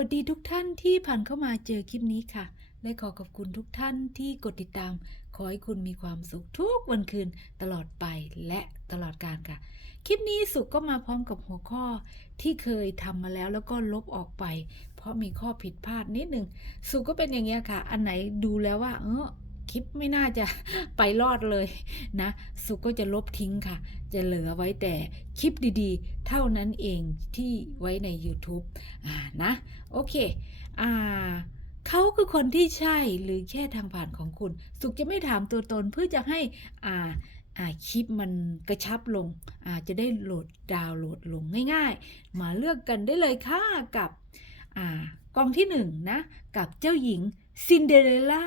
วัสดีทุกท่านที่ผ่านเข้ามาเจอคลิปนี้ค่ะ และขอขอบคุณทุกท่านที่กดติดตาม ขอให้คุณมีความสุขทุกวันคืนตลอดไปและตลอดกาลค่ะ คลิปนี้สุขก็มาพร้อมกับหัวข้อที่เคยทำมาแล้วแล้วก็ลบออกไป เพราะมีข้อผิดพลาดนิดนึงสุขก็เป็นอย่างเงี้ยค่ะ อันไหนดูแล้วว่า เออ คลิปไม่น่าจะไปรอดเลยนะ สุก็จะลบทิ้งค่ะ จะเหลือไว้แต่คลิปดีๆ เท่านั้นเองที่ไว้ใน YouTube อ่านะ โอเค อ่าเขาคือคนที่ใช่หรือแค่ทางผ่านของคุณ สุขจะไม่ถามตัวตนเพื่อจะให้อ่าคลิปมันกระชับลงอาจะได้โหลดดาวน์โหลดลงง่ายๆ มาเลือกกันได้เลยค่ะกับอกองที่หนึ่งนะกับเจ้าหญิง ซินเดอเรลล่า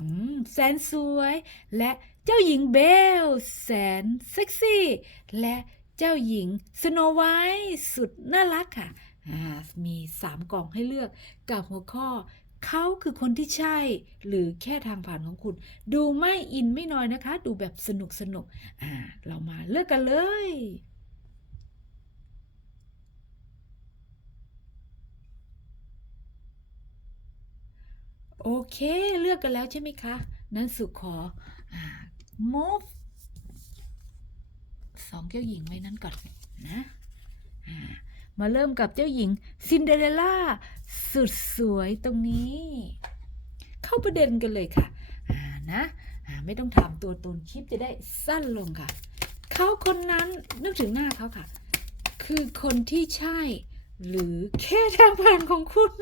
อืมแสนสวย และเจ้าหญิงเบล แสนเซ็กซี่ และเจ้าหญิงสโนไวท์สุดน่ารักค่ะอ่ามีสามกล่องให้เลือกกับหัวข้อเขาคือคนที่ใช่ หรือแค่ทางผ่านของคุณ ดูไม่อินไม่น้อยนะคะ ดูแบบสนุกสนุกอ่าเรามาเลือกกันเลย โอเค เลือกกันแล้วใช่ไหมคะ นั้นสุขออ่า move สองเจ้าหญิงไว้นั้นก่อนนะมาเริ่มกับเจ้าหญิงซินเดอเรลล่าสุดสวยตรงนี้ เข้าประเด็นกันเลยค่ะนะไม่ต้องถามตัวตนคลิปจะได้สั้นลงค่ะ เขาคนนั้นนึกถึงหน้าเขาค่ะ คือคนที่ใช่หรือแค่ทางผ่านของคุณ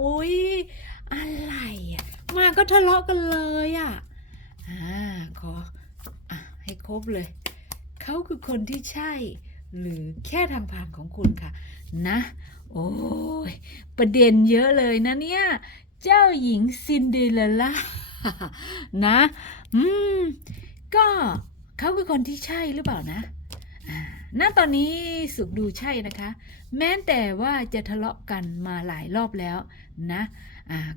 อุ้ยอะไรอะมาก็ทะเลาะกันเลยอะอ่าขออะให้ครบเลย เขาคือคนที่ใช่ หรือแค่ทางผ่านของคุณค่ะ นะ โอ้ยประเด็นเยอะเลยนะเนี่ย เจ้าหญิงซินเดอเรลล่านะ อืม ก็เขาคือคนที่ใช่หรือเปล่านะอ่าณตอนนี้สุขดูใช่นะคะ แม้แต่ว่าจะทะเลาะกันมาหลายรอบแล้ว นะ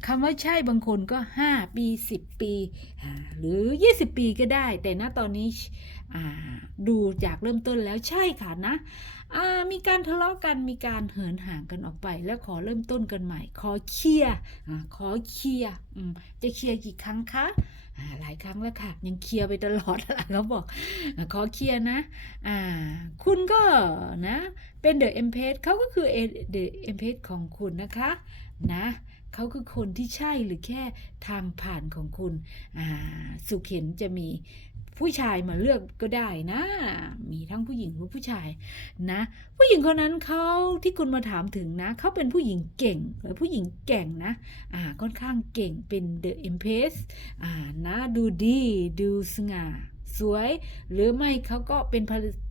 คำว่าใช่บางคนก็ 5 ปี 10 ปี หรือ 20 ปีก็ได้ แต่ณตอนนี้ดูจากเริ่มต้นแล้วใช่ค่ะนะมีการทะเลาะกันมีการเหินห่างกันออกไป แล้วขอเริ่มต้นกันใหม่ ขอเคลียร์ขอเคลียร์จะเคลียร์กี่ครั้งคะหลายครั้งแล้วค่ะ ยังเคลียร์ไปตลอดเขาบอกขอเคลียร์นะคุณก็นะเป็นเดอะเอ็มเพสเขาก็คือเดอะเอ็มเพสของคุณนะคะ นะเขาคือคนที่ใช่หรือแค่ทางผ่านของคุณสุขเห็นจะมีผู้ชายมาเลือกก็ได้นะ มีทั้งผู้หญิงหรือผู้ชายนะ ผู้หญิงคนนั้นเขาที่คุณมาถามถึงนะ เขาเป็นผู้หญิงเก่งหรือผู้หญิงแก่งนะ อ่า ค่อนข้างเก่งเป็นเดอะเอ็มเพสอ่า นะ ดูดี ดูสง่า สวย หรือไม่เขาก็เป็น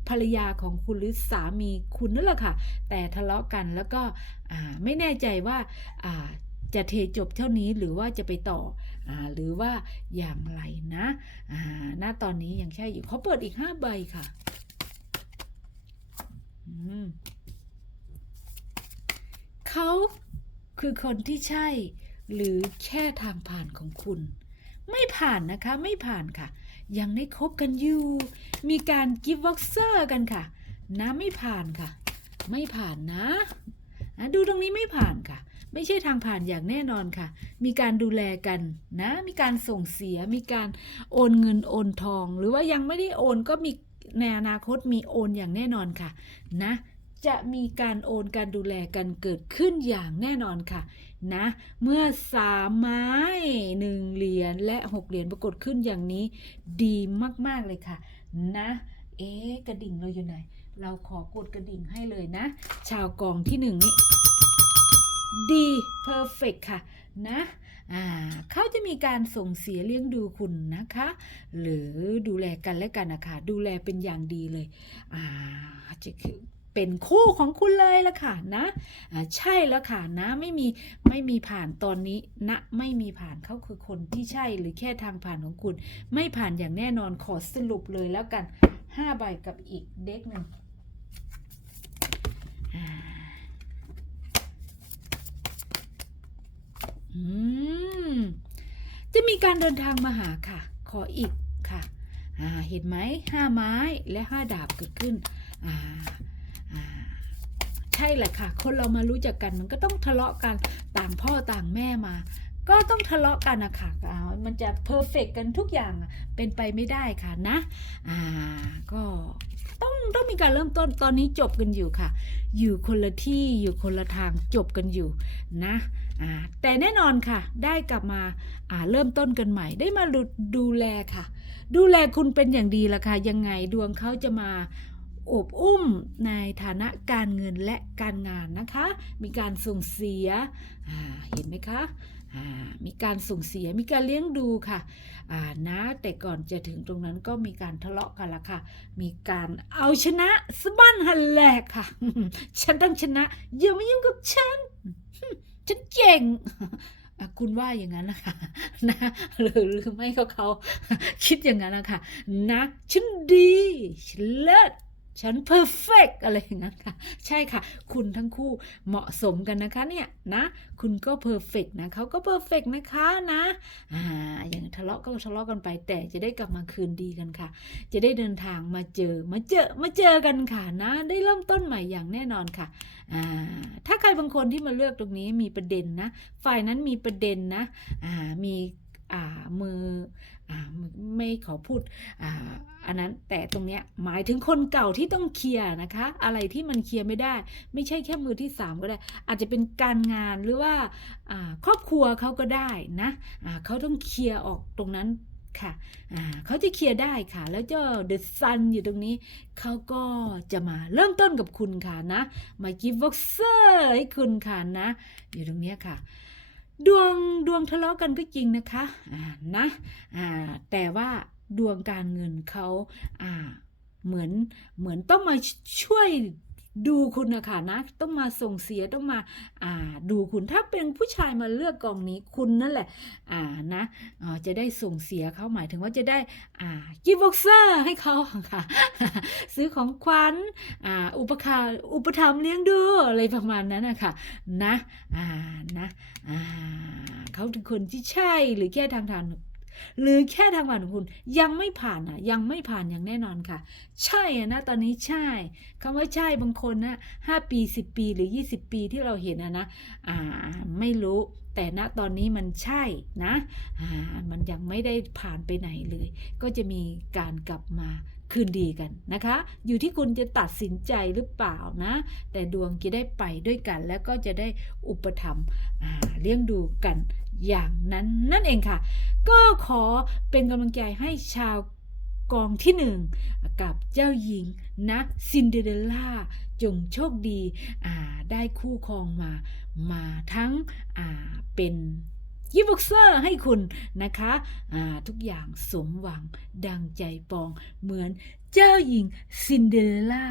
ภรรยาของคุณหรือสามีคุณนั่นแหละค่ะ แต่ทะเลาะกันแล้วก็ ไม่แน่ใจว่าอ่าจะเทจบเท่านี้หรือว่าจะไปต่ออาหรือว่าอย่างไรนะอ่าณตอนนี้ยังใช่อยู่เขาเปิดอีกห้าใบค่ะอืมเขาคือคนที่ใช่ หรือแค่ทางผ่านของคุณ ไม่ผ่านนะคะไม่ผ่านค่ะ ยังได้คบกันอยู่ มีการกิฟต์วอกเซอร์กันค่ะ นะไม่ผ่านค่ะ ไม่ผ่านนะ อะดูตรงนี้ไม่ผ่านค่ะ ไม่ใช่ทางผ่านอย่างแน่นอนค่ะ มีการดูแลกันนะ มีการส่งเสีย มีการโอนเงินโอนทอง หรือว่ายังไม่ได้โอนก็มีในอนาคตมีโอนอย่างแน่นอนค่ะ นะจะมีการโอนการดูแลกันเกิดขึ้นอย่างแน่นอนค่ะนะ เมื่อสามไม้หนึ่งเหรียญและหกเหรียญปรากฏขึ้นอย่างนี้ ดีมาก ๆ เลยค่ะ นะ เอ๊ะกระดิ่งเราอยู่ไหน เราขอกดกระดิ่งให้เลยนะ ชาวกองที่หนึ่งนี่ดีเพอร์เฟกค่ะนะอ่าเขาจะมีการส่งเสียเลี้ยงดูคุณนะคะ หรือดูแลกันและกันนะคะดูแลเป็นอย่างดีเลยอ่าจะคือเป็นคู่ของคุณเลยละค่ะนะอ่าใช่แล้วค่ะนะไม่มีไม่มีผ่านตอนนี้นะไม่มีผ่านเขาคือคนที่ใช่หรือแค่ทางผ่านของคุณ ไม่ผ่านอย่างแน่นอนขอสรุปเลยแล้วกัน 5 ใบกับอีกเด็กหนึ่ง จะมีการเดินทางมาหาค่ะ ขออีกค่ะ เห็นไหมห้าไม้และห้าดาบเกิดขึ้น ใช่แหละค่ะ คนเรามารู้จักกันมันก็ต้องทะเลาะกันต่างพ่อต่างแม่มา ก็ต้องทะเลาะกันนะค่ะ มันจะเพอร์เฟกกันทุกอย่างเป็นไปไม่ได้ค่ะนะ อ่า ก็ ต้องต้องมีการเริ่มต้นตอนนี้จบกันอยู่ค่ะ อยู่คนละที่อยู่คนละทางจบกันอยู่นะแต่แน่นอนค่ะ ได้กลับมาเริ่มต้นกันใหม่ ได้มาดูดูแลค่ะ ดูแลคุณเป็นอย่างดีละค่ะ ยังไงดวงเขาจะมาอบอุ้มในฐานะการเงินและการงานนะคะ มีการส่งเสีย เห็นไหมคะ มีการส่งเสียมีการเลี้ยงดูค่ะอ่านะแต่ก่อนจะถึงตรงนั้นก็มีการทะเลาะกันละค่ะ มีการเอาชนะสบั้นหันแหลกค่ะ ฉันต้องชนะอย่ามายุ่งกับฉัน ฉันเจ๋งคุณว่าอย่างนั้นนะคะนะหรือหรือไม่ก็เขาคิดอย่างนั้นนะคะนะ ฉันดี ฉันเลิศ ฉันเพอร์เฟกอะไรอย่างนั้นค่ะ ใช่ค่ะ คุณทั้งคู่เหมาะสมกันนะคะเนี่ยนะ คุณก็เพอร์เฟกนะเขาก็เพอร์เฟกนะคะนะอ่าอย่างทะเลาะก็ทะเลาะกันไป แต่จะได้กลับมาคืนดีกันค่ะ จะได้เดินทางมาเจอมาเจอมาเจอกันค่ะนะ ได้เริ่มต้นใหม่อย่างแน่นอนค่ะอ่าถ้าใครบางคนที่มาเลือกตรงนี้มีประเด็นนะ ฝ่ายนั้นมีประเด็นนะอ่ามีอ่ามือ ไม่ขอพูดออันนั้นแต่ตรงเนี้ยหมายถึงคนเก่าที่ต้องเคลียร์นะคะ อะไรที่มันเคลียร์ไม่ได้ ไม่ใช่แค่มือที่สามก็ได้ อาจจะเป็นการงานหรือว่าครอบครัวเขาก็ได้นะอ่าเขาต้องเคลียร์ออกตรงนั้นค่ะเขาจะเคลียร์ได้ค่ะ แล้วเจ้าเดอะซันอยู่ตรงนี้ เขาก็จะมาเริ่มต้นกับคุณค่ะนะมากิฟต์บ็อกเซอร์ให้คุณค่ะนะ อยู่ตรงเนี้ยค่ะ ดวงดวงทะเลาะกันก็จริงนะคะะนะแต่ว่าดวงการเงินเขาเหมือนเหมือนต้องมาช่วย ดูคุณนะคะนะ ต้องมาส่งเสียต้องมาอ่าดูคุณถ้าเป็นผู้ชายมาเลือกกองนี้คุณนั่นแหละอ่านะจะได้ส่งเสียเขาหมายถึงว่าจะได้อ่ากิฟต์บ็อกเซอร์ให้เขาค่ะ ซื้อของขวัญอ่าอุปคาอุปถัมภ์เลี้ยงดูอะไรประมาณนั้นนะคะนะอ่านะอ่าเขาถึงคนที่ใช่หรือแค่ทางทาง หรือแค่ทางผ่านของคุณยังไม่ผ่านอะ ยังไม่ผ่านอย่างแน่นอนค่ะ ใช่อะนะตอนนี้ใช่คำว่าใช่บางคนนะห้าปีสิบปีหรือยี่สิบปีที่เราเห็นอะนะอ่าไม่รู้แต่ณตอนนี้มันใช่นะอ่ามันยังไม่ได้ผ่านไปไหนเลย ก็จะมีการกลับมาคืนดีกันนะคะ อยู่ที่คุณจะตัดสินใจหรือเปล่านะ แต่ดวงจะได้ไปด้วยกัน แล้วก็จะได้อุปถัมภ์เลี้ยงดูกัน อย่างนั้นนั่นเองค่ะ ก็ขอเป็นกำลังใจให้ชาวกองที่หนึ่งกับเจ้าหญิงนะซินเดอเรลล่าจงโชคดีอ่าได้คู่ครองมา มาทั้งอ่าเป็นยิบ็อกเซอร์ให้คุณนะคะอ่าทุกอย่างสมหวังดังใจปองเหมือนเจ้าหญิงซินเดอเรลล่า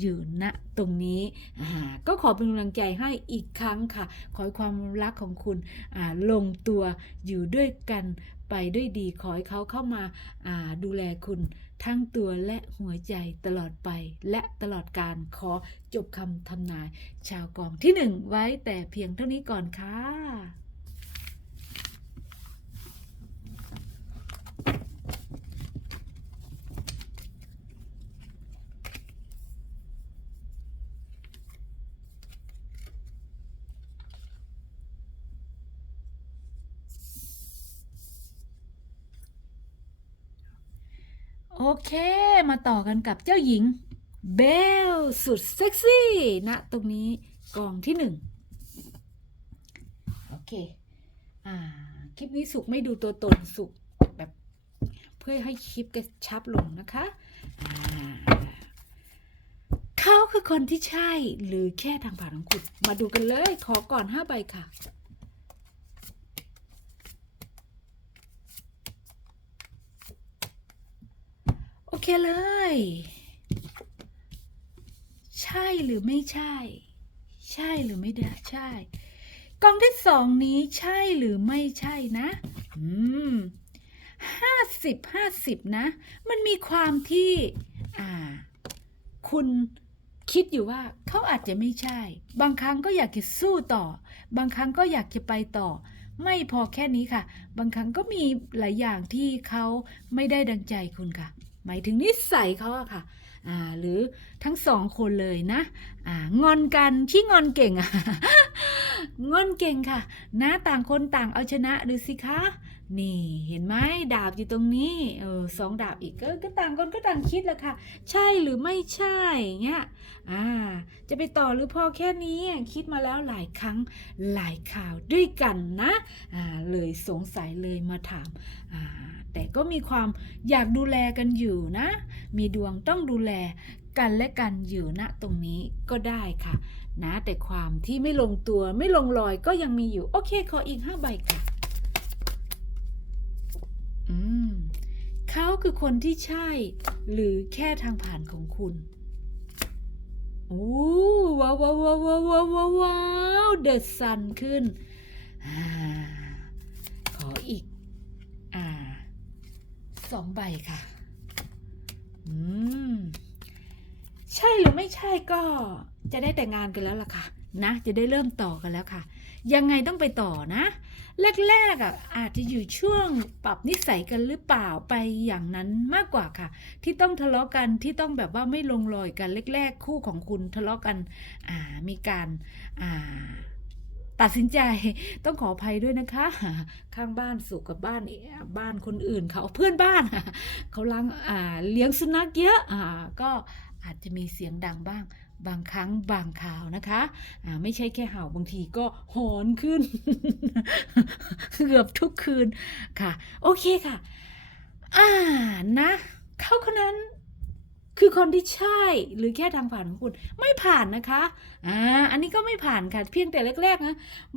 อยู่ณตรงนี้ก็ขอเป็นกำลังใจให้อีกครั้งค่ะ ขอให้ความรักของคุณลงตัวอยู่ด้วยกันไปด้วยดี ขอให้เขาเข้ามาาดูแลคุณทั้งตัวและหัวใจตลอดไป และตลอดการขอจบคำทำนาย ชาวกองที่หนึ่งไว้แต่เพียงเท่านี้ก่อนค่ะ เค มาต่อกันกับเจ้าหญิงเบลสุดเซ็กซี่ณตรงนี้กองที่หนึ่งโอเค อ่า คลิปนี้สุกไม่ดูตัวตนสุกแบบ เพื่อให้คลิปกระชับลงนะคะ เขาคือคนที่ใช่หรือแค่ทางผ่านของคุณ มาดูกันเลย ขอก่อนห้าใบค่ะ เคเลย ใช่หรือไม่ใช่ ใช่หรือไม่ได้ใช่ กองที่สองนี้ใช่หรือไม่ใช่นะ อืมห้าสิบห้าสิบนะ มันมีความที่ อ่า คุณคิดอยู่ว่าเขาอาจจะไม่ใช่ บางครั้งก็อยากจะสู้ต่อ บางครั้งก็อยากจะไปต่อ ไม่พอแค่นี้ค่ะ บางครั้งก็มีหลายอย่างที่เขาไม่ได้ดังใจคุณค่ะ หมายถึงนิสัยเขาอะค่ะหรือทั้งสองคนเลยนะอ่างอนกันขี้งอนเก่งอะงอนเก่งค่ะ นะต่างคนต่างเอาชนะดูสิคะนี่เห็นไหมดาบอยู่ตรงนี้เออสองดาบอีกก็ก็ต่างคนก็ต่างคิดแหละค่ะ ใช่หรือไม่ใช่เงี้ยอ่าจะไปต่อหรือพอแค่นี้คิดมาแล้วหลายครั้งหลายข่าวด้วยกันนะอ่าเลยสงสัยเลยมาถามอ่า แต่ก็มีความอยากดูแลกันอยู่นะ มีดวงต้องดูแลกันและกันอยู่ณตรงนี้ก็ได้ค่ะ นะ แต่ความที่ไม่ลงตัวไม่ลงรอยก็ยังมีอยู่ โอเค ขออีกห้าใบค่ะ อืมเขาคือคนที่ใช่ หรือแค่ทางผ่านของคุณโอ้ว้าวว้าวว้าวว้าวว้าวเดอะซันขึ้นอาขออีก อ่า สองใบค่ะ อืม ใช่หรือไม่ใช่ก็จะได้แต่งงานกันแล้วล่ะค่ะ นะ จะได้เริ่มต่อกันแล้วค่ะ ยังไงต้องไปต่อนะ แรกๆอะอาจจะอยู่ช่วงปรับนิสัยกันหรือเปล่าไปอย่างนั้นมากกว่าค่ะ ที่ต้องทะเลาะกันที่ต้องแบบว่าไม่ลงรอยกันแรกๆคู่ของคุณทะเลาะกัน อ่ามีการอ่า ตัดสินใจต้องขออภัยด้วยนะคะ ข้างบ้านสุกับบ้านเอบ้านคนอื่นเขาเพื่อนบ้านเขาล้างอ่าเลี้ยงสุนัขเยอะอ่าก็อาจจะมีเสียงดังบ้างบางครั้งบางข่าวนะคะอ่าไม่ใช่แค่เห่าบางทีก็หอนขึ้น เกือบทุกคืนค่ะ โอเคค่ะ อ่านะ เขาคนนั้น คือคนที่ใช่หรือแค่ทางผ่านของคุณไม่ผ่านนะคะอ่าอันนี้ก็ไม่ผ่านค่ะเพียงแต่แรกๆนะ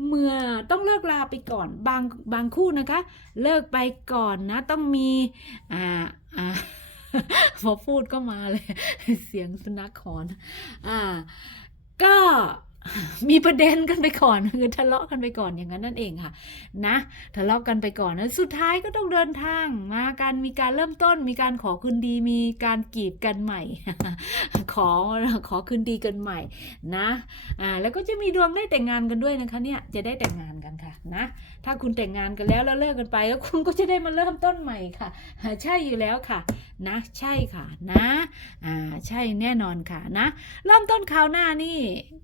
เมื่อต้องเลิกลาไปก่อนบางบางคู่นะคะ เลิกไปก่อนนะต้องมีอ่าอ่าพอพูดก็มาเลย เสียงสุนัขหอนอ่าก็ มีประเด็นกันไปก่อนคือทะเลาะกันไปก่อนอย่างนั้นนั่นเองค่ะ นะทะเลาะกันไปก่อนนะสุดท้ายก็ต้องเดินทางมาการมีการเริ่มต้น มีการขอคืนดี มีการกีบกันใหม่ ขอขอคืนดีกันใหม่นะอ่าแล้วก็จะมีดวงได้แต่งงานกันด้วยนะคะเนี่ยจะได้แต่งงานกันค่ะนะถ้าคุณแต่งงานกันแล้วแล้วเลิกกันไป แล้วคุณก็จะได้มาเริ่มต้นใหม่ค่ะ ใช่อยู่แล้วค่ะ นะ ใช่ค่ะนะอ่าใช่แน่นอนค่ะนะ เริ่มต้นคราวหน้านี่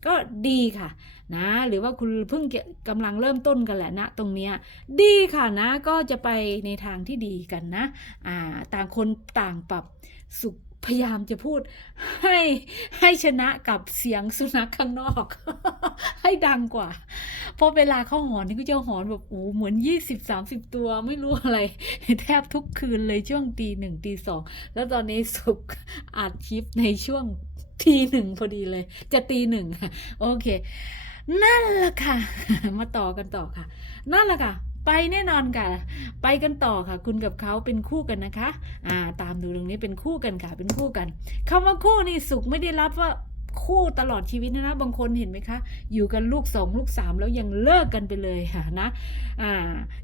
ก็ดีค่ะนะ หรือว่าคุณเพิ่งกำลังเริ่มต้นกันแหละนะตรงเนี้ยดีค่ะนะก็จะไปในทางที่ดีกันนะอ่าต่างคนต่างปรับสุข พยายามจะพูดให้ให้ชนะกับเสียงสุนัขข้างนอก ให้ดังกว่า เพราะเวลาเขาหอนนี่ก็จะหอนแบบโอ้เหมือนยี่สิบสามสิบตัวไม่รู้อะไร แทบทุกคืนเลยช่วงตีหนึ่งตีสองแล้วตอนนี้สุกอัดคลิปในช่วงทีหนึ่งพอดีเลย จะตีหนึ่งโอเค นั่นแหละค่ะ มาต่อกันต่อค่ะ นั่นแหละค่ะ ไปแน่นอนค่ะ ไปกันต่อค่ะ คุณกับเขาเป็นคู่กันนะคะ อ่า ตามดูตรงนี้เป็นคู่กันค่ะ เป็นคู่กันคำว่าคู่นี่สุขไม่ได้รับว่า คู่ตลอดชีวิตนะนะบางคนเห็นไหมคะ อยู่กันลูกสองลูกสามแล้วยังเลิกกันไปเลยค่ะนะอ่า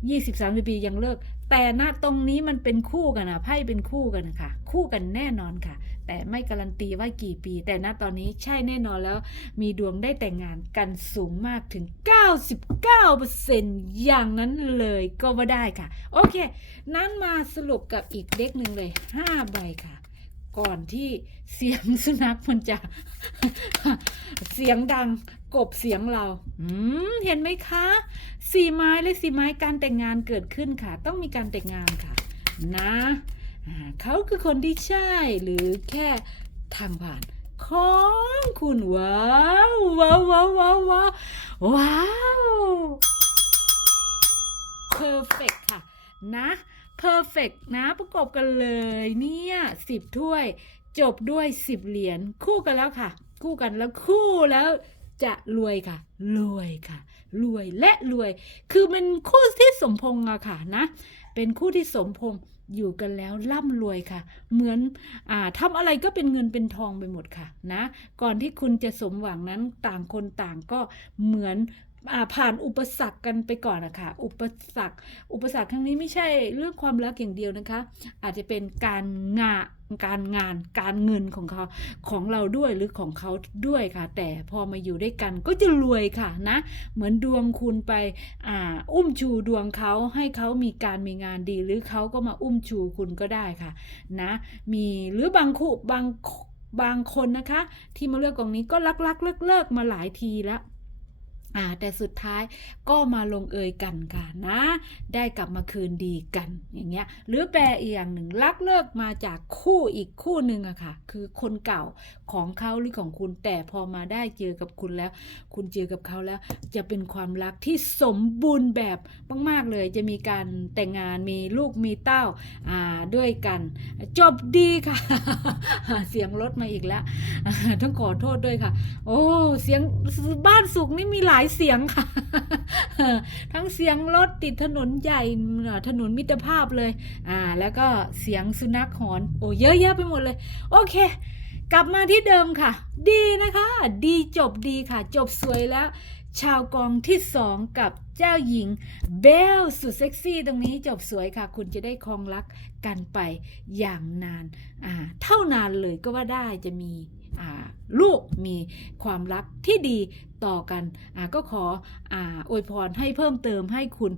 ยี่สิบสามปียังเลิก แต่ณตรงนี้มันเป็นคู่กันนะไพ่เป็นคู่กันนะคะคู่กันแน่นอนค่ะ แต่ไม่การันตีว่ากี่ปี แต่ณตอนนี้ใช่แน่นอนแล้ว มีดวงได้แต่งงานกันสูงมากถึง 99%อย่างนั้นเลยก็ว่าได้ค่ะ โอเค นั้นมาสรุปกับอีกเด็กหนึ่งเลย5ใบค่ะ ก่อนที่เสียงสุนัขมันจะ เสียงดังกบเสียงเราเห็นไหมคะสีไม้และสีไม้การแต่งงานเกิดขึ้นค่ะ ต้องมีการแต่งงานค่ะ นะเขาคือคนที่ใช่หรือแค่ทางผ่านของคุณว้าวว้าวว้าวว้าวว้าวว้าว perfect ค่ะ นะ perfect นะประกอบกันเลยเนี่ยสิบถ้วย จบด้วยสิบเหรียญคู่กันแล้วค่ะ คู่กันแล้วคู่แล้วจะรวยค่ะ รวยค่ะ รวยและรวย คือเป็นคู่ที่สมพงษ์อะค่ะนะ เป็นคู่ที่สมพงษ์อยู่กันแล้วร่ำรวยค่ะ เหมือนอ่าทำอะไรก็เป็นเงินเป็นทองไปหมดค่ะนะ ก่อนที่คุณจะสมหวังนั้นต่างคนต่างก็เหมือน ผ่านอุปสรรคกันไปก่อนนะคะอุปสรรค อุปสรรคครั้งนี้ไม่ใช่เรื่องความรักอย่างเดียวนะคะ อาจจะเป็นการงานการงานการเงินของเขาของเราด้วยหรือของเขาด้วยค่ะ แต่พอมาอยู่ด้วยกันก็จะรวยค่ะนะ เหมือนดวงคุณไปอ่าอุ้มชูดวงเขาให้เขามีการมีงานดี หรือเขาก็มาอุ้มชูคุณก็ได้ค่ะนะ มีหรือบางคู่บางบางคนนะคะ ที่มาเลือกกองนี้ก็รักรักเลิกเลิกๆมาหลายทีแล้ว อ่าแต่สุดท้ายก็มาลงเอยกันค่ะนะ ได้กลับมาคืนดีกันอย่างเงี้ยหรือแปลอีกอย่างหนึ่งรักเลิกมาจากคู่อีกคู่หนึ่งอะค่ะ คือคนเก่าของเขาหรือของคุณแต่พอมาได้เจอกับคุณแล้ว คุณเจอกับเขาแล้ว จะเป็นความรักที่สมบูรณ์แบบมากๆเลยจะมีการแต่งงานมีลูกมีเต้าอ่าด้วยกัน จบดีค่ะ เสียงรถมาอีกแล้วต้องขอโทษด้วยค่ะ โอ้เสียงบ้านสุกนี่มีหลายายเสียงค่ะ ทั้งเสียงรถติดถนนใหญ่ถนนมิตรภาพเลย อ่า แล้วก็เสียงสุนัขหอน โอ้เยอะแยะไปหมดเลย โอเค กลับมาที่เดิมค่ะ ดีนะคะ ดีจบดีค่ะ จบสวยแล้ว ชาวกองที่สองกับเจ้าหญิงเบลสุดเซ็กซี่ตรงนี้จบสวยค่ะ คุณจะได้ครองรักกันไปอย่างนานอ่าเท่านานเลยก็ว่าได้จะมีลูกมีความรักที่ดีต่อกันก็ขออวยพรให้เพิ่มเติมให้คุณ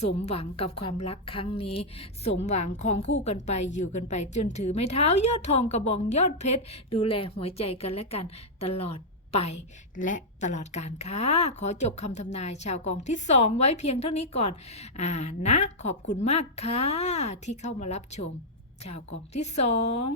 สมหวังกับความรักครั้งนี้ สมหวังคองคู่กันไปอยู่กันไป จนถือไม้เท้ายอดทองกระบองยอดเพชร ดูแลหัวใจกันและกันตลอด ไป และตลอดการค่ะ ขอจบคำทำนายชาวกองที่สองไว้เพียงเท่านี้ก่อน อ่านะขอบคุณมากค่ะ ที่เข้ามารับชม ชาวกองที่สอง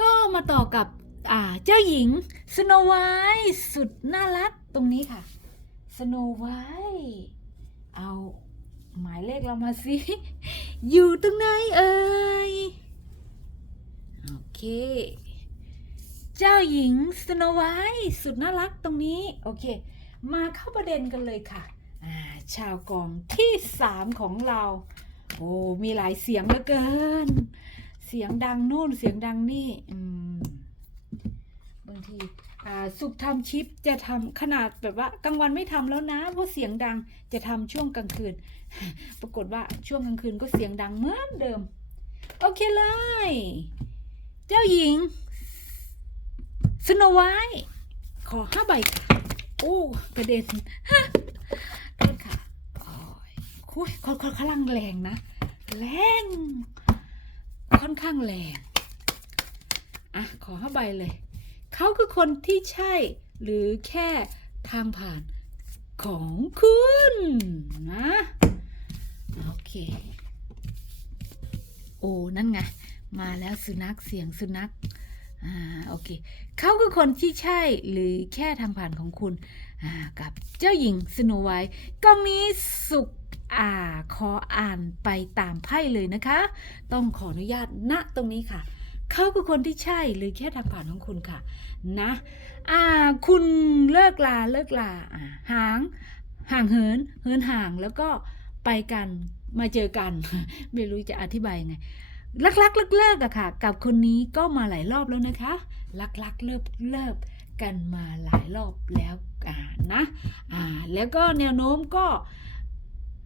ก็มาต่อกับอ่าเจ้าหญิง สโนไวท์สุดน่ารักตรงนี้ค่ะ สโนไวท์เอาหมายเลขเรามาสิ อยู่ตรงไหนเอ่ย โอเค เจ้าหญิงสโนไวท์สุดน่ารักตรงนี้ โอเค มาเข้าประเด็นกันเลยค่ะ ชาวกองที่สามของเรา โอ้ มีหลายเสียงเหลือเกิน เสียงดังนู่นเสียงดังนี่ อืม บางที สุขทำชิปจะทำขนาดแบบว่ากลางวันไม่ทำแล้วนะเพราะเสียงดังจะทำช่วงกลางคืน ปรากฏว่าช่วงกลางคืนก็เสียงดังเหมือนเดิม โอเคเลย เจ้าหญิงสโนไวท์ขอห้าใบค่ะโอ้กระเด็นโทษค่ะโอ้ยคุยคนค่อนข้างแรงนะ แรง ค่อนข้างแรง อะ ขอห้าใบเลย เขาคือคนที่ใช่ หรือแค่ทางผ่านของคุณนะโอเค โอ้นั่นไง มาแล้วสุนัขเสียงสุนัขอ่าโอเคเขาคือคนที่ใช่หรือแค่ทางผ่านของคุณอ่ากับเจ้าหญิงสโนไวท์กองนี้สุกอ่าขออ่านไปตามไพ่เลยนะคะ ต้องขออนุญาตณตรงนี้ค่ะ เขาคือคนที่ใช่หรือแค่ทางผ่านของคุณค่ะ นะ อ่า คุณเลิกลาเลิกลาอ่าหางห่างเหินเหินห่างแล้วก็ไปกันมาเจอกัน ไม่รู้จะอธิบายยังไงรักรักเลิกเลิกอะค่ะ กับคนนี้ก็มาหลายรอบแล้วนะคะรักรักเลิกเลิกกันมาหลายรอบแล้วอ่านะอ่าแล้วก็แนวโน้มก็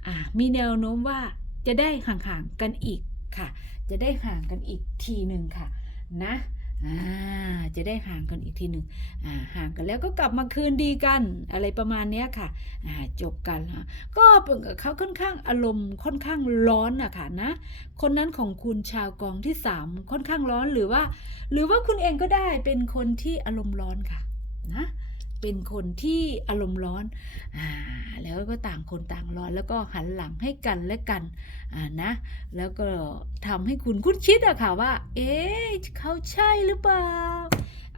อ่ามีแนวโน้มว่าจะได้ห่างๆกันอีก ค่ะ จะได้ห่างกันอีกทีหนึ่งค่ะ นะอ่าจะได้ห่างกันอีกทีหนึ่งอ่าห่างกันแล้วก็กลับมาคืนดีกัน อะไรประมาณเนี้ยค่ะอ่าจบกันค่ะก็เป็นกับเขาค่อนข้างอารมณ์ค่อนข้างร้อนอะค่ะนะ คนนั้นของคุณชาวกองที่สามค่อนข้างร้อนหรือว่า หรือว่าคุณเองก็ได้เป็นคนที่อารมณ์ร้อนค่ะ นะ เป็นคนที่อารมณ์ร้อนอ่าแล้วก็ต่างคนต่างร้อน แล้วก็หันหลังให้กันและกันอ่านะ แล้วก็ทำให้คุณคุ้นคิดอะค่ะว่า เอ๊ะเขาใช่หรือเปล่า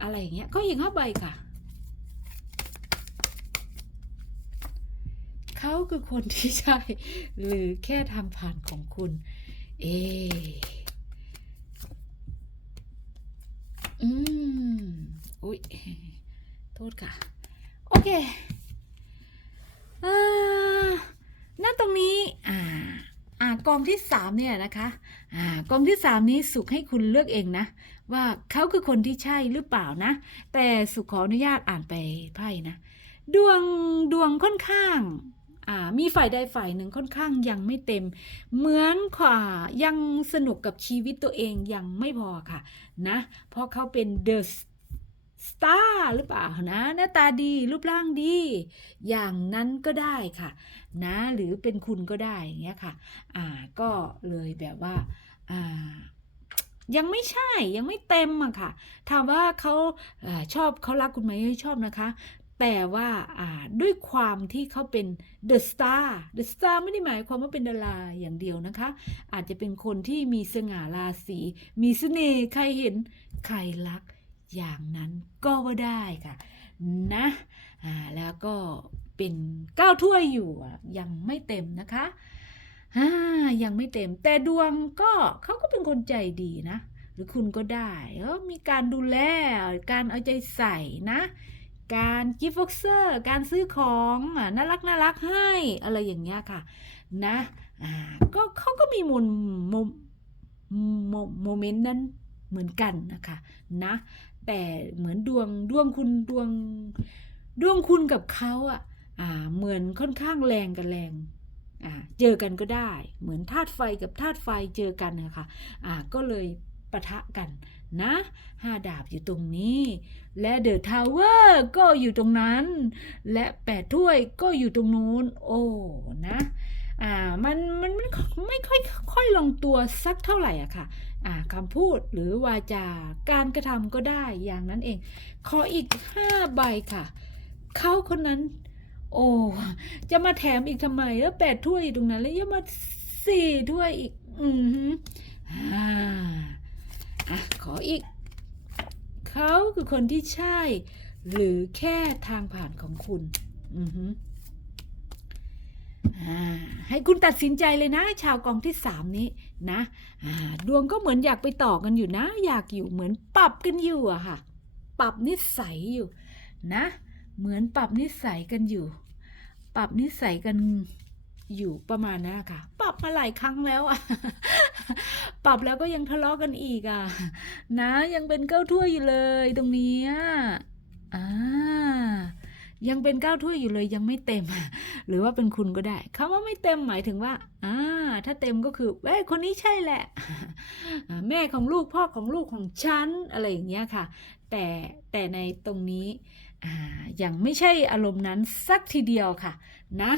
อะไรอย่างเงี้ยก็ยิงเข้าไปค่ะเขาคือคนที่ใช่ หรือแค่ทางผ่านของคุณ เออืม อุ้ยโทษค่ะ เคเอ่อณตรงนี้อ่าอ่ากองที่สามเนี่ยนะคะอ่ากองที่สามนี้สุขให้คุณเลือกเองนะ ว่าเขาคือคนที่ใช่หรือเปล่านะ แต่สุขขออนุญาตอ่านไปไพ่นะ ดวงดวงค่อนข้างอ่ามีฝ่ายใดฝ่ายหนึ่งค่อนข้างยังไม่เต็ม เหมือนขวายังสนุกกับชีวิตตัวเองยังไม่พอค่ะนะ เพราะเขาเป็น the สตาร์หรือเปล่านะหน้าตาดีรูปร่างดี อย่างนั้นก็ได้ค่ะ นะหรือเป็นคุณก็ได้อย่างเงี้ยค่ะ อ่าก็เลยแบบว่าอ่ายังไม่ใช่ยังไม่เต็มอะค่ะ ถามว่าเขาอาชอบเขารักคุณไหมชอบนะคะ แต่ว่าอ่าด้วยความที่เขาเป็นเดอะสตาร์เดอะสตาร์ไม่ได้หมายความว่าเป็นดาราอย่างเดียวนะคะ อาจจะเป็นคนที่มีสง่าราศีมีเสน่ห์ใครเห็นใครรัก อย่างนั้นก็ว่าได้ค่ะนะอ่าแล้วก็เป็นเก้าถ้วยอยู่ยังไม่เต็มนะคะอ่ายังไม่เต็ม แต่ดวงก็เขาก็เป็นคนใจดีนะ หรือคุณก็ได้เออมีการดูแลการเอาใจใส่นะ การกิฟต์ฟอกเซอร์การซื้อของน่ารักน่ารักให้อะไรอย่างเงี้ยค่ะ นะอ่าก็เขาก็มีมุมมโมโมเมนต์นั้นเหมือนกันนะคะนะ แต่เหมือนดวงดวงคุณดวงดวงคุณกับเขาอะอ่าเหมือนค่อนข้างแรงกับแรงอ่าเจอกันก็ได้เหมือนธาตุไฟกับธาตุไฟเจอกันนะคะอ่าก็เลยปะทะกันนะห้าดาบอยู่ตรงนี้ และเดอะทาวเวอร์ก็อยู่ตรงนั้น และแปดถ้วยก็อยู่ตรงนู้น โอ้ นะ อ่ามันมันไม่ไม่ค่อยค่อยลงตัวสักเท่าไหร่อะค่ะอ่าคำพูดหรือวาจาการกระทำก็ได้อย่างนั้นเอง ขออีกห้าใบค่ะเขาคนนั้น โอ้จะมาแถมอีกทำไมแล้วแปดถ้วยตรงนั้น แล้วยังมาสี่ถ้วยอีก อือหืออ่าอะขออีกเขาคือคนที่ใช่ หรือแค่ทางผ่านของคุณ อือ ให้คุณตัดสินใจเลยนะ ชาวกองที่สามนี้นะดวงก็เหมือนอยากไปต่อกันอยู่นะ อยากอยู่เหมือนปรับกันอยู่อะค่ะ ปรับนิสัยอยู่นะ เหมือนปรับนิสัยกันอยู่ ปรับนิสัยกันอยู่ประมาณนั้นค่ะ ปรับมาหลายครั้งแล้วอะปรับแล้วก็ยังทะเลาะกันอีกอะนะ ยังเป็นเก้าถ้วอยู่เลยตรงนี้อ่า ยังเป็นเก้าถ้วยอยู่เลยยังไม่เต็ม หรือว่าเป็นคุณก็ได้คำว่าไม่เต็มหมายถึงว่าอ่าถ้าเต็มก็คือเอ้ยคนนี้ใช่แหละ แม่ของลูกพ่อของลูกของฉันอะไรอย่างเงี้ยค่ะ แต่แต่ในตรงนี้อ่ายังไม่ใช่อารมณ์นั้นสักทีเดียวค่ะ นะ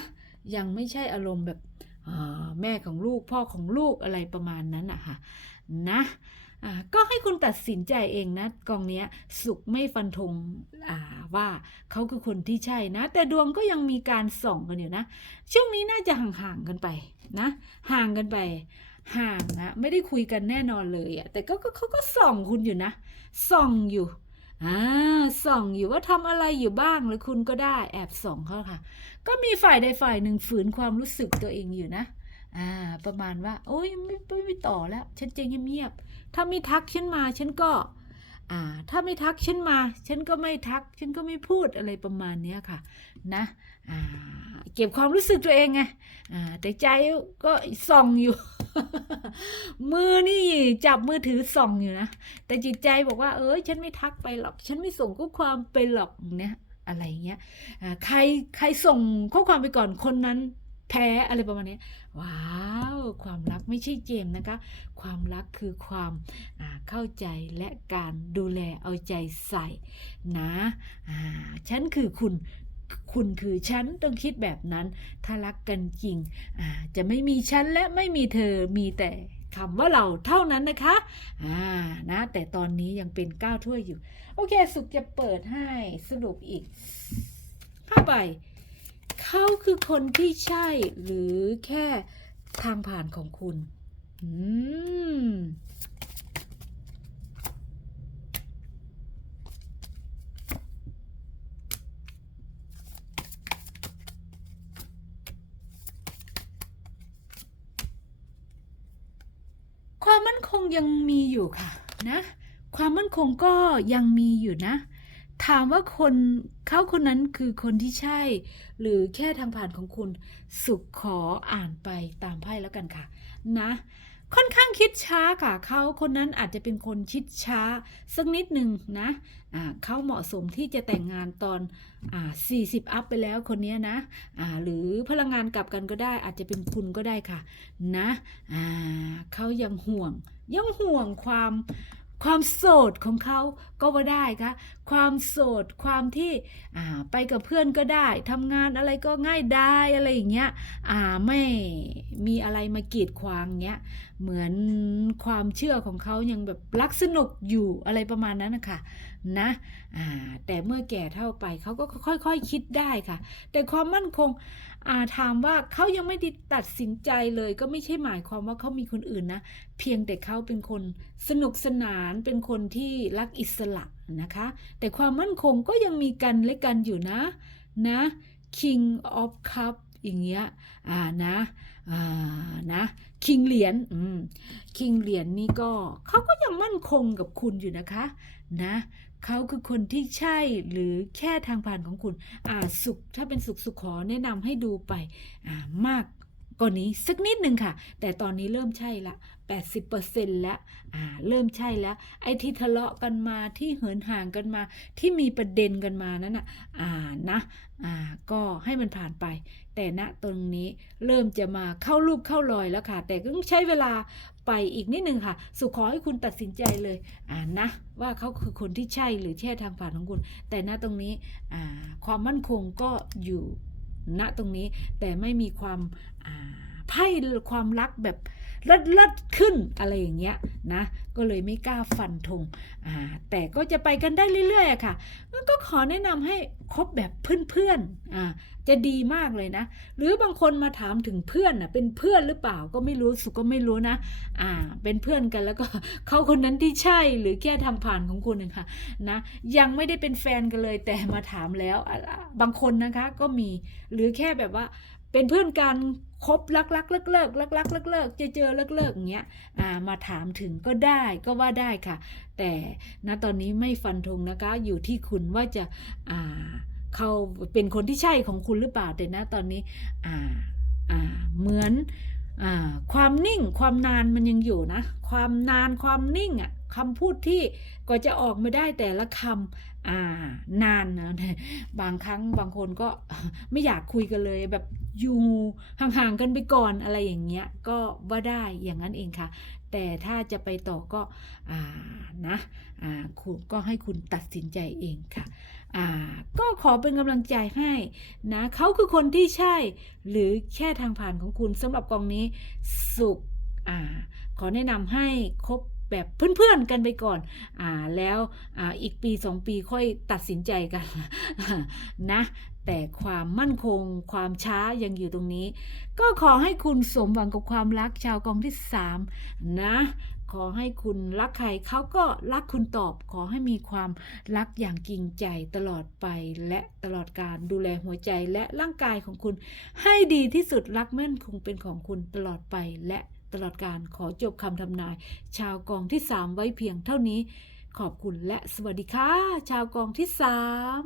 ยังไม่ใช่อารมณ์แบบแม่ของลูกพ่อของลูกอะไรประมาณนั้นอะค่ะนะ ก็ให้คุณตัดสินใจเองนะกองเนี้ยสุขไม่ฟันธงว่าเขาคือคนที่ใช่นะ แต่ดวงก็ยังมีการส่องกันอยู่นะ ช่วงนี้น่าจะห่างๆกันไปนะ ห่างกันไป ห่างนะไม่ได้คุยกันแน่นอนเลยอะแต่ก็เขาก็ส่องคุณอยู่นะส่องอยู่อ่าส่องอยู่ว่าทำอะไรอยู่บ้างหรือคุณก็ได้แอบส่องเขาค่ะ ก็มีฝ่ายใดฝ่ายหนึ่งฝืนความรู้สึกตัวเองอยู่นะ อ่าประมาณว่าโอ้ยไม่ไม่ไม่ต่อแล้ว ฉันจะเงียบๆถ้าไม่ทักฉันมาฉันก็ อ่า ถ้าไม่ทักฉันมา ฉันก็ไม่ทัก ฉันก็ไม่พูดอะไรประมาณเนี้ยค่ะ นะอ่าเก็บความรู้สึกตัวเองไงอ่าแต่ใจก็ส่องอยู่ มือนี่จับมือถือส่องอยู่นะแต่จิตใจบอกว่า เอ้ยฉันไม่ทักไปหรอก ฉันไม่ส่งข้อความไปหรอกเนี่ยอะไรเงี้ยใครใครส่งข้อความไปก่อนคนนั้น แพ้อะไรประมาณนี้ว้าวความรักไม่ใช่เกมนะคะ ความรักคือความเข้าใจและการดูแลเอาใจใส่นะฉันคือคุณคุณคือฉันต้องคิดแบบนั้น ถ้ารักกันจริงจะไม่มีฉันและไม่มีเธอมีแต่คำว่าเราเท่านั้นนะคะ อ่า นะ แต่ตอนนี้ยังเป็นก้าวถ้วยอยู่ โอเค สุขจะเปิดให้สรุปอีกห้าใบ เขาคือคนที่ใช่หรือแค่ทางผ่านของคุณ อืมความมั่นคงยังมีอยู่ค่ะนะ ความมั่นคงก็ยังมีอยู่นะ ถามว่าคนเขาคนนั้นคือคนที่ใช่ หรือแค่ทางผ่านของคุณ สุขขออ่านไปตามไพ่แล้วกันค่ะ นะ ค่อนข้างคิดช้าค่ะเขาคนนั้นอาจจะเป็นคนคิดช้า สักนิดหนึ่งนะอ่าเขาเหมาะสมที่จะแต่งงานตอนอ40 อัพไปแล้วคนนี้นะอ่าหรือพลังงานกลับกันก็ได้ อาจจะเป็นคุณก็ได้ค่ะ นะอ่าเขายังห่วง ยังห่วงความความโสดของเขาก็ว่าได้ค่ะ ความโสด ความที่ไปกับเพื่อนก็ได้ทำงานอะไรก็ง่ายได้อะไรอย่างเงี้ยไม่มีอะไรมากีดขวางเงี้ยเหมือนความเชื่อของเขายังแบบรักสนุกอยู่อะไรประมาณนั้นนะคะนะแต่เมื่อแก่เท่าไปเขาก็ค่อยๆคคิดได้ค่ะ แต่ความมั่นคงาถามว่าเขายังไม่ได้ตัดสินใจเลยก็ไม่ใช่หมายความว่าเขามีคนอื่นนะ เพียงแต่เขาเป็นคนสนุกสนานเป็นคนที่รักอิสระ นะคะ แต่ความมั่นคงก็ยังมีกันและกันอยู่นะ นะ King of Cup อย่างเงี้ย อ่า นะ อ่า นะ King เหรียญ อืม King เหรียญนี่ก็เขาก็ยังมั่นคงกับคุณอยู่นะคะ นะเขาคือคนที่ใช่หรือแค่ทางผ่านของคุณ อ่า สุข ถ้าเป็นสุขสุขขอแนะนำให้ดูไป อ่า มาก กว่านี้สักนิดหนึ่งค่ะ แต่ตอนนี้เริ่มใช่ละ 80%แล้วอ่าเริ่มใช่แล้ว ไอ้ที่ทะเลาะกันมาที่เหินห่างกันมา ที่มีประเด็นกันมานั้นอะอ่านะอ่าก็ให้มันผ่านไป แต่ณตรงนี้เริ่มจะมาเข้ารูปเข้ารอยแล้วค่ะ แต่ก็ต้องใช้เวลาไปอีกนิดนึงค่ะ สุขขอให้คุณตัดสินใจเลยอ่านะว่าเขาคือคนที่ใช่หรือแช่ทางผ่านของคุณ แต่ณตรงนี้อ่าความมั่นคงก็อยู่ณตรงนี้แต่ไม่มีความ ไพ่ความรักแบบเลิศเลิศขึ้นอะไรอย่างเงี้ยนะ ก็เลยไม่กล้าฟันธงอ่าแต่ก็จะไปกันได้เรื่อยๆอะค่ะก็ขอแนะนำให้คบแบบเพื่อนๆอ่าจะดีมากเลยนะ หรือบางคนมาถามถึงเพื่อนน่ะเป็นเพื่อนหรือเปล่าก็ไม่รู้สุก็ไม่รู้นะ อ่า เป็นเพื่อนกันแล้วก็เขาคนนั้นที่ใช่หรือแค่ทำผ่านของคุณนะคะนะยังไม่ได้เป็นแฟนกันเลยแต่มาถามแล้วบางคนนะคะก็มีหรือแค่แบบว่า เป็นเพื่อนกันคบรักรักเลิกเลิกรักรักเลิกเลิกเจอเจอเลิกเลิกอย่างเงี้ยอ่ามาถามถึงก็ได้ก็ว่าได้ค่ะ แต่ณตอนนี้ไม่ฟันธงนะคะ อยู่ที่คุณว่าจะอ่าเขาเป็นคนที่ใช่ของคุณหรือเปล่าแต่ณตอนนี้อ่าอ่าเหมือนอ่าความนิ่งความนานมันยังอยู่นะ ความนานความนิ่งอะคำพูดที่ก็จะออกมาได้แต่ละคำ นานนะบางครั้งบางคนก็ไม่อยากคุยกันเลย แบบอยู่ห่างๆกันไปก่อนอะไรอย่างเงี้ยก็ว่าได้อย่างนั้นเองค่ะ แต่ถ้าจะไปต่อก็อ่านะอ่าคุณก็ให้คุณตัดสินใจเองค่ะอ่าก็ขอเป็นกำลังใจให้นะเขาคือคนที่ใช่ หรือแค่ทางผ่านของคุณสำหรับกองนี้สุขอ่าขอแนะนำให้คบ แบบเพื่อนๆกันไปก่อน อ่าแล้วอ่าอีกปีสองปีค่อยตัดสินใจกันนะแต่ความมั่นคงความช้ายังอยู่ตรงนี้ ก็ขอให้คุณสมหวังกับความรักชาวกองที่สามนะ ขอให้คุณรักใครเขาก็รักคุณตอบ ขอให้มีความรักอย่างจริงใจตลอดไปและตลอดการดูแลหัวใจและร่างกายของคุณ ให้ดีที่สุดรักมั่นคงเป็นของคุณตลอดไปและ ลอดการขอจบคำทำนาย ชาวกองที่สามไว้เพียงเท่านี้ ขอบคุณและสวัสดีค่ะ ชาวกองที่สาม